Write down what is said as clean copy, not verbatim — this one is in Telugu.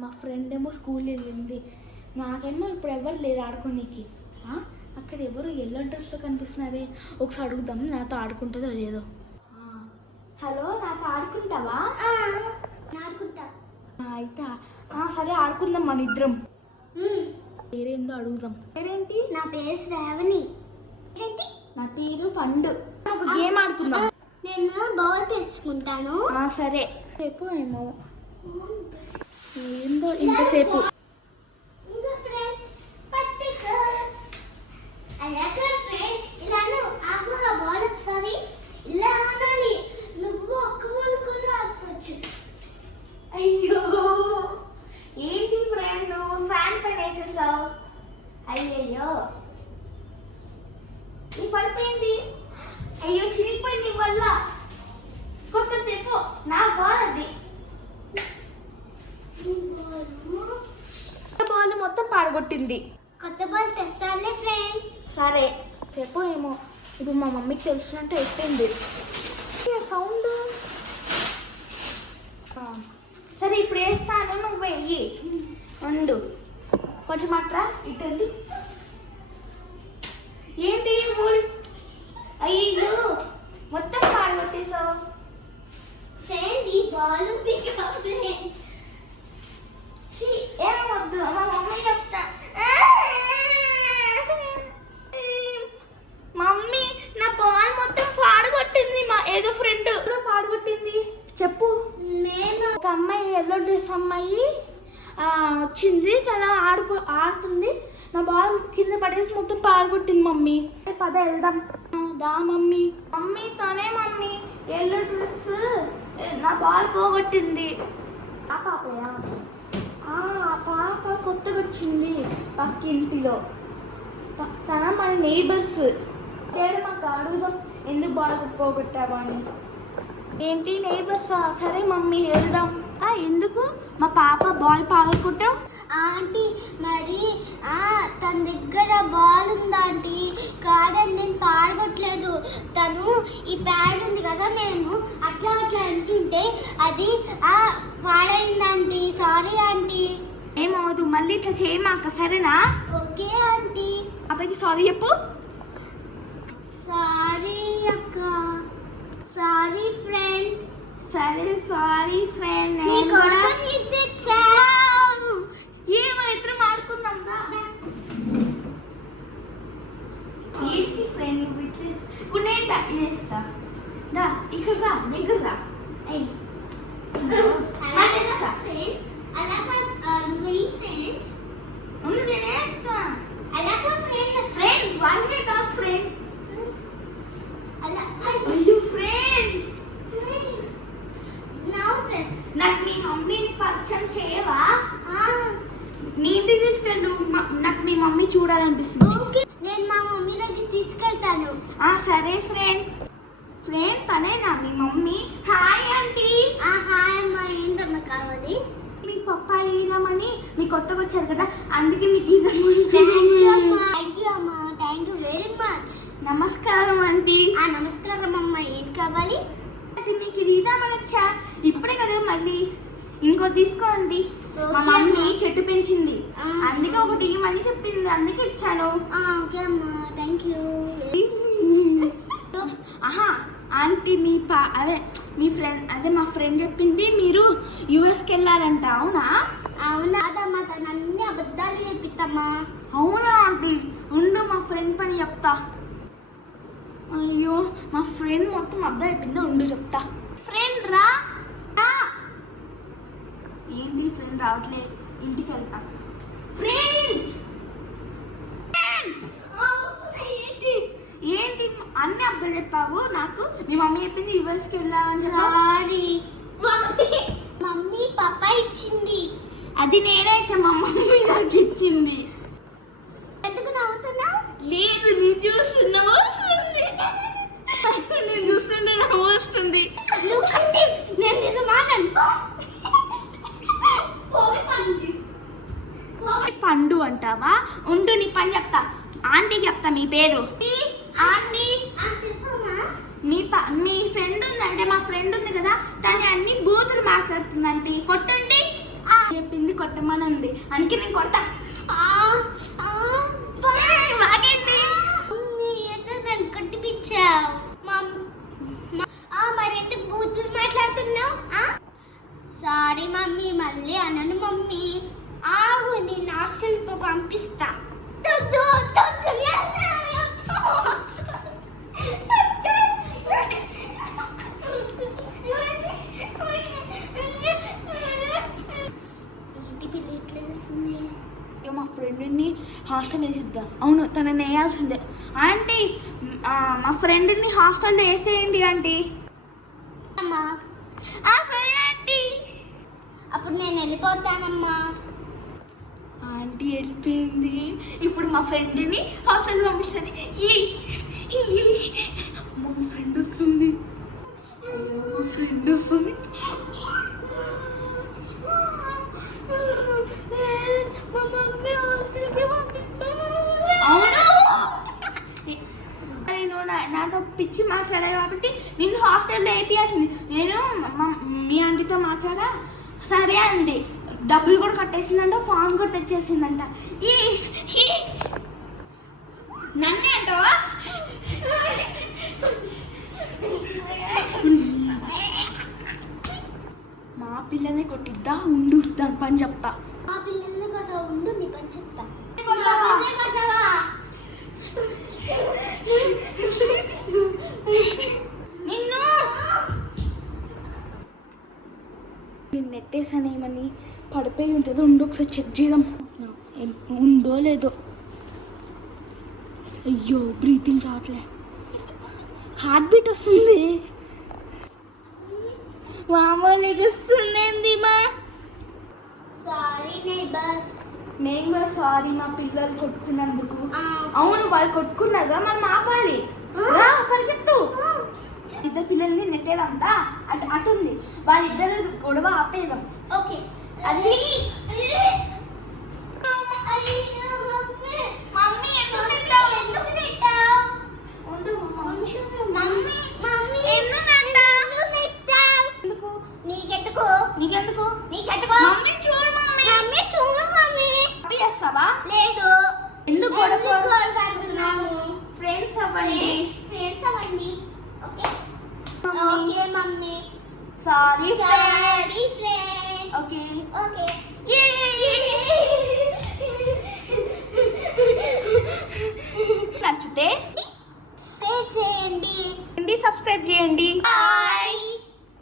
మా ఫ్రెండ్ ఏమో స్కూల్ వెళ్ళింది, నాకేమో ఇప్పుడు ఎవరు లేరు ఆడుకోనికి. అక్కడ ఎవరు ఎల్లో డ్రెస్లో కనిపిస్తున్నారే, ఒకసారి అడుగుదాం నాతో ఆడుకుంటుందో లేదో. హలో, నాతో ఆడుకుంటావా? ఆడుకుంటా. అయితే సరే ఆడుకుందాం మన ఇద్దరం. పేరేందో అడుగుదాం. పేరేంటి? నా పేరు శ్రావణి. ఏంటి? నా పేరు పండు. ఒక గేమ్ ఆడుకుందాం. నేను బాల్ తెచ్చుకుంటాను. సరే. సేపు ఏమో ఏందో ఇంతసేపు. అయ్యో, ఏంటి ఫ్రెండ్ నువ్వు ఫ్యాన్ పైన వేసేసావు? అయ్యయ్యో, నీ పడిపోయింది. అయ్యో, చిరిగిపోయింది వల్ల. కొత్త తెప్పు, నా బాల్ అది. బాల్ మొత్తం పాడగొట్టింది. కొత్త బాల్ తెస్తానులే ఫ్రెండ్. సరే చెప్పు. ఏమో ఇప్పుడు మా మమ్మీకి తెలిసినట్టు అయిపోయింది సౌండ్. సరే ఇప్పుడు వేస్తాను, నువ్వు వెయ్యి. ఉండు, కొంచెం అట్రా ఇటు వెళ్ళి. ఏంటి అయ్యో, మొత్తం పాడగొట్టేసావు ఫ్రెండ్. ఈ బాల్ ఏమొద్దు, మా మమ్మీ చెప్తా. మమ్మీ, నా బాల్ మొత్తం పాడగొట్టింది. మా ఏదో ఫ్రెండ్ పాడగొట్టింది. చెప్పు. నేను ఒక అమ్మాయి, ఎల్లో డ్రెస్ అమ్మాయి వచ్చింది, తన ఆడుతుంది. నా బాల్ కింద పడేసి మొత్తం పాడగొట్టింది మమ్మీ. పద వెళ్దాం. దా మమ్మీ. మమ్మీ తనే మమ్మీ, ఎల్లో డ్రెస్ నా బాల్ పోగొట్టింది. ఆ పాపయా? పాప కొత్తగా వచ్చింది పక్కింటిలో. తన మన నైబర్స్. మాకు అడుగుదాం ఎందుకు బాల్ పోగొట్టావా అని. ఏంటి నైబర్స్? సరే మమ్మీ వెళ్దాం. ఎందుకు మా పాప బాల్ పాగొట్టావు? ఆంటీ, మరి తన దగ్గర బాల్ ఉంది ఆంటీ, కాదని నేను పాడగొట్టలేదు. తను ఈ ప్యాడ్ ఉంది కదా, నేను అట్లా అంటుంటే అది పాడైంది ఆంటీ. Sorry aunty. ఏమవుదు, మళ్ళీ ఇట్లా చేయమాక, సరేనా? Okay aunty. అప్పటికి సారీ చెప్పు. సారీ అక్క. Sorry friend. సరే సారీ ఫ్రెండ్. నీకోసం ఇది తెచ్చా. ఏమో ఇద్దరం ఆడుకుందాం రా. ఏంటి ఫ్రెండ్ ఇప్పుడు నేను బ్యాక్ చేస్తా. రా ఇక్కడ రా, దగ్గర రా. నాకు మీ మమ్మీని పరిచయం చేయవా? నీటి తీసుకెళ్ళు, నాకు మీ మమ్మీ చూడాలనిపిస్తుంది. నేను మా మమ్మీ దగ్గర తీసుకెళ్తాను. సరే ఫ్రెండ్. తనేనా మీ మమ్మీ? Hi aunty. హాయ్ అమ్మా. ఏంటమ్మా కావాలి? మీ పప్పాయి ఇద్దామని, మీ కొత్తగా వచ్చారు కదా, అందుకే మీకు ఇద్దామని. థ్యాంక్ యూ అమ్మా. Thank you very much. నమస్కారం ఆంటీ. నమస్కారం అమ్మా. ఏంటి కావాలి? మీకు ఇది ఇద్దామని వచ్చా. ఇప్పుడే కదా, మళ్ళీ ఇంకో తీసుకోండి. మా మమ్మీ చెట్టు పెంచింది, అందుకే ఒకటి ఇవ్వమని చెప్పింది, అందుకే ఇచ్చాను. ఓకే అమ్మా, thank you. Aunty me friend మా ఫ్రెండ్ చెప్పింది మీరు యుఎస్కి వెళ్ళారంట, అవునా? అవునాదమ్మా, తను అన్ని అబద్ధాలు చెప్పిద్దమ్మా. అవునా ఆంటీ? ఉండు, మా ఫ్రెండ్ పని చెప్తా. అయ్యో, మా ఫ్రెండ్ మొత్తం అబ్బాయి అయిపోయిందో, ఉండు చెప్తా. ఫ్రెండ్ రా. ఏంటి ఫ్రెండ్ రావట్లే? ఇంటికి వెళ్తా. ఫ్రెండ్ ఏంటి అన్ని అబ్బాయి చెప్పావు నాకు? మీ మమ్మీ చెప్పింది యుఎస్కి వెళ్ళావని. సారీ మమ్మీ, పాప ఇచ్చింది. అది నేనే ఇచ్చా, మా మమ్మీ నాకు ఇచ్చింది. ఎందుకు నవ్వుతున్నా? లేదు, నీ చూస్తున్నా వస్తుంది. నేను చూస్తుంటే నవ్వు వస్తుంది. నేను నిజం మాట్లాడుకో. పండు అంటావా? ఉండు, నీ పని చెప్తా. ఆంటీకి చెప్తా మీ పేరు. ఆంటీ, మీ ఫ్రెండ్ ఉందంటే, మా ఫ్రెండ్ ఉంది కదా, తను అన్ని బూతులు మాట్లాడుతుందంటే కొట్టండి చెప్పింది. ఫ్రెండ్ని కొట్టమని ఉంది, అందుకే నేను కొడతా. బాగైంది. ఏదో నన్ను కొట్టిపించావు. మరి ఎందుకు బూతులు మాట్లాడుతున్నావు? సారీ మమ్మీ, మళ్ళీ అనను మమ్మీ. ఆగు, నేను హాస్టల్ పంపిస్తా. ఏంటి పిల్ల ఇట్లా చేస్తుంది? మా ఫ్రెండ్ని హాస్టల్ వేసిద్దా? అవును, తనని వేయాల్సిందే. ఆంటీ, మా ఫ్రెండ్ని హాస్టల్లో వేసేయండి ఆంటీ. అమ్మా, సరే ఆంటీ. అప్పుడు నేను వెళ్ళిపోతానమ్మా. ఆంటీ వెళ్ళిపోయింది. ఇప్పుడు మా ఫ్రెండ్ని హాస్టల్ పంపిస్తుంది. మా ఫ్రెండ్ వస్తుంది, మా ఫ్రెండ్ వస్తుంది. అవును, నేను నాతో పిచ్చి మాట్లాడా కాబట్టి నిన్ను హాస్టల్లో వేపియాల్సింది. నేను మీ ఆంటీతో మాట్లాడా, సరే అంది. డబ్బులు కూడా కట్టేసిందంట, ఫామ్ కూడా తెచ్చేసిందంట. నన్నే అంటావా? మా పిల్లనే కొట్టిద్దా, ఉండు దాని పని చెప్తా. మా పిల్లల్ని కదా, ఉండు నీ పని చెప్తా. నిన్ను నెట్టేసానేమని పడిపోయి ఉంటుందో, ఉండు ఒకసారి చెక్ చేద్దాం ఉందో లేదో. అయ్యో, బ్రీతింగ్ రావట్లే, హార్ట్ బీట్ వస్తుంది. మామూలుగా వస్తుంది. Sorry neighbours. నేను కూడా సారీ మా పిల్లలు కొట్టుకున్నందుకు. అవును, వాళ్ళు కొట్టుకున్నాగా మనం ఆపాలి. పరిగెత్తు. ఇద్దరు పిల్లల్ని నెట్టేదంతా అటుంది, వాళ్ళిద్దరు గొడవ ఆపేదాం. ఓకే. అది మమ్మీ ఎందుకు నెట్టావు? నీకెందుకు? మమ్మీ చూడు మమ్మీ. చేస్తావా? లేదు. ఎందుకు గొడవ పడుతున్నాము? ఫ్రెండ్స్ అవ్వండి. Okay okay mummy. Sorry friend. Okay. Okay. నచ్చితే షేర్ చేయండి, సబ్స్క్రైబ్ చేయండి. బాయ్.